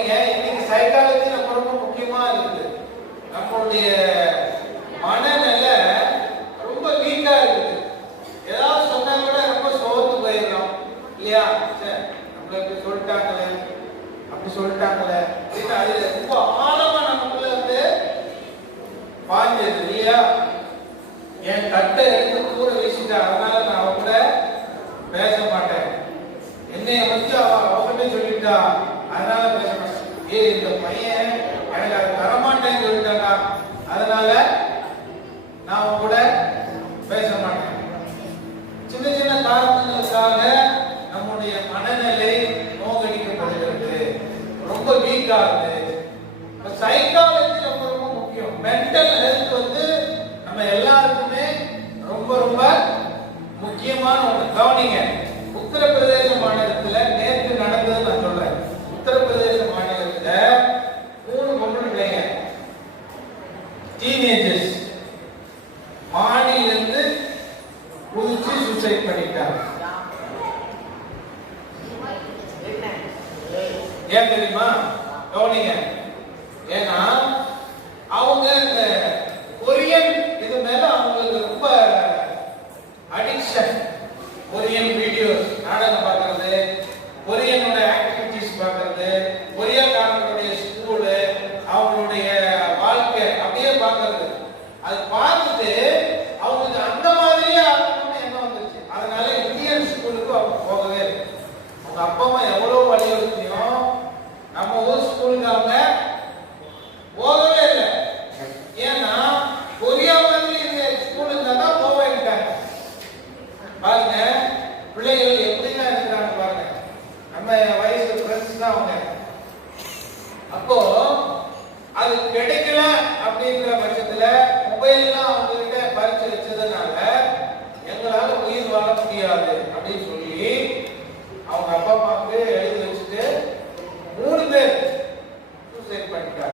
இன்னைக்கு சைக்காலஜி நம்ம ரொம்ப முக்கியமா இருக்குது. நம்மளுடைய மனநிலை ரொம்ப வீக்கா இருக்குது. ஏதாவது சொன்னா கூட ரொம்ப சோர்ந்து போயிடுறோம் இல்லையா? சரி, நம்மள இப்படி சொல்லிட்டாங்களே அப்படி சொல்லிட்டாங்களே அது ரொம்ப ஆழமா நமக்குள்ள வந்து பாஞ்சது இல்லையா? என் தட்டை எடுத்து கூற வீசிட்டா, அதனால நான் அவ கூட பேச மாட்டேன். என்னைய வந்து அவகிட்ட சொல்லிட்டா, அதனால பேச மாட்டேன். இந்த பையன் எனக்கு அதை தரமாட்டேன்னு சொல்லிட்டாங்க, அதனால நான் அவன் கூட பேச மாட்டேன். சின்ன சின்ன காரணங்களுக்காக நம்முடைய மனநிலை நோக்கடிக்கப்படுகிறது, ரொம்ப வீக்கா இருக்கு. சைக்காலஜி ரொம்ப ரொம்ப முக்கியம். மென்டல் ஹெல்த் வந்து நம்ம எல்லாருக்குமே ரொம்ப ரொம்ப முக்கியமான ஒன்று. கவனிங்க, உத்தரப்பிரதேச மாநிலத்தில் நேற்று நடந்தது நான் சொல்றேன். உத்தரப்பிரதேச மாநிலத்தில் 3 பொண்ணு பிள்ளைங்க, டீனேஜர்ஸ், மாடியிலிருந்து குதிச்சு சூசைட் பண்ணிட்டாங்க. ஏன் தெரியுமா? கவனிங்க, ஏன்னா அவங்க இந்த கொரியன் இது மேல அவங்களுக்கு ரொம்ப அடிக்ஷன். கொரியன் வீடியோஸ், நாடகம் பார்க்கறது, கொரியனோட ஆக்டிவிட்டிஸ் பார்க்கறது, கொரியாக்காரங்களுடைய ஸ்கூலு, அவங்களுடைய வாழ்க்கை அப்படியே பார்க்கறது. அது பார்த்துட்டு அவங்களுக்கு அந்த மாதிரியே ஆகணும்னு எண்ணம் வந்துச்சு. அதனால இந்தியன் ஸ்கூலுக்கு அவங்க போகவே இல்லை. அவங்க அப்பா அம்மா எவ்வளவு வலியுறுத்தியும் நம்ம ஊர் ஸ்கூலுக்கு அவங்க போகவே இல்லை. ஏன்னா கொரியா மாதிரி ஸ்கூலுக்கு தான் போவேன்ட்டாங்க. பாருங்க, பிள்ளைகள் எப்படிலாம் இருக்கிறாங்க பாருங்க. நம்ம வயசு ஃப்ரெண்ட்ஸ் தான் அவங்க. அப்போ அது கிடைக்கல அப்படிங்கிற பட்சத்துல மொபைல்லாம் அவங்க கிட்ட பறிச்சு வச்சதுனால எங்களால உயிர் வாழ முடியாது